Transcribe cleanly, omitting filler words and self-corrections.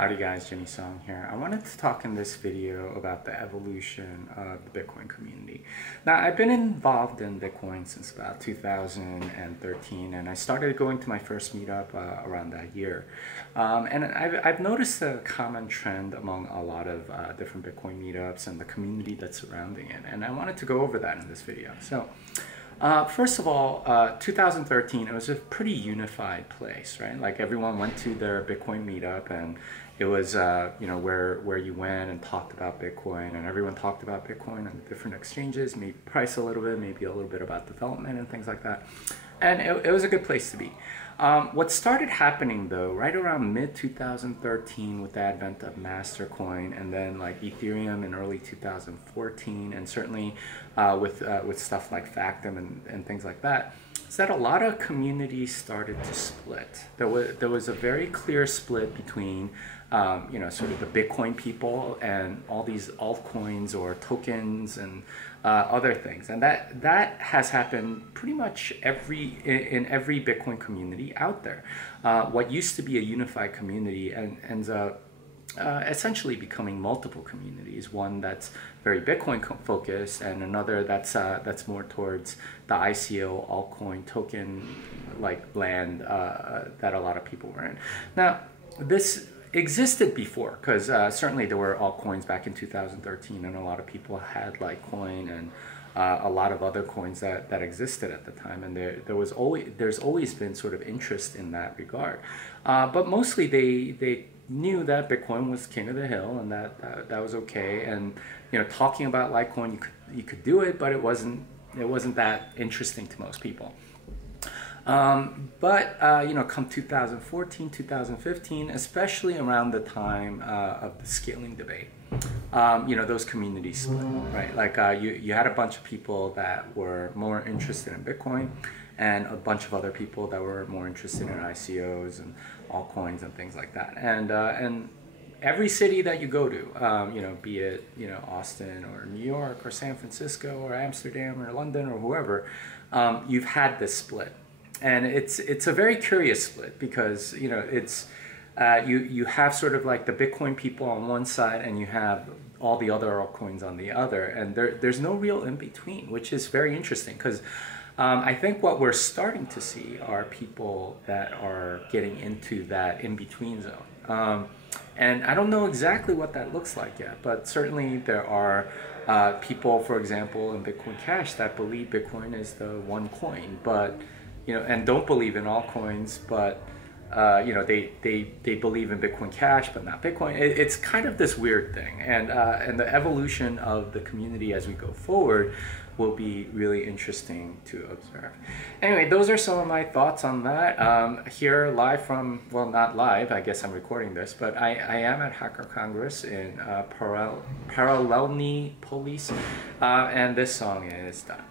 Howdy guys, Jimmy Song here. I wanted to talk in this video about the evolution of the Bitcoin community. Now, I've been involved in Bitcoin since about 2013, and I started going to my first meetup around that year. And I've noticed a common trend among a lot of different Bitcoin meetups and the community that's surrounding it, and I wanted to go over that in this video. So, first of all, 2013, it was a pretty unified place, right? Like everyone went to their Bitcoin meetup, and it was, where you went and talked about Bitcoin, and everyone talked about Bitcoin on different exchanges, maybe price a little bit, maybe a little bit about development and things like that. And it was a good place to be. What started happening though, right around mid 2013 with the advent of Mastercoin, and then like Ethereum in early 2014, and certainly with stuff like Factom and things like that, is that a lot of communities started to split. There was a very clear split between sort of the Bitcoin people and all these altcoins or tokens and other things, and that has happened pretty much in every Bitcoin community out there. What used to be a unified community ends up essentially becoming multiple communities. One that's very Bitcoin focused, and another that's more towards the ICO altcoin token like land that a lot of people were in. Now, this existed before, because certainly there were altcoins back in 2013, and a lot of people had Litecoin and a lot of other coins that existed at the time, and there's always been sort of interest in that regard, but mostly they knew that Bitcoin was king of the hill, and that was okay, and talking about Litecoin, you could do it, but it wasn't that interesting to most people. Come 2014, 2015, especially around the time of the scaling debate, those communities split, right? Like you had a bunch of people that were more interested in Bitcoin, and a bunch of other people that were more interested in ICOs and altcoins and things like that. And every city that you go to, be it Austin or New York or San Francisco or Amsterdam or London or whoever, you've had this split. And it's a very curious split, because it's you have sort of like the Bitcoin people on one side, and you have all the other altcoins on the other, and there's no real in between, which is very interesting, because I think what we're starting to see are people that are getting into that in between zone. And I don't know exactly what that looks like yet, but certainly there are people, for example, in Bitcoin Cash that believe Bitcoin is the one coin, but and don't believe in altcoins, but they believe in Bitcoin Cash but not Bitcoin. It's kind of this weird thing, and the evolution of the community as we go forward will be really interesting to observe. Anyway, those are some of my thoughts on that. Here live from, well, not live, I guess I'm recording this, but I am at Hacker Congress in Paralelní Polis, and this song is done.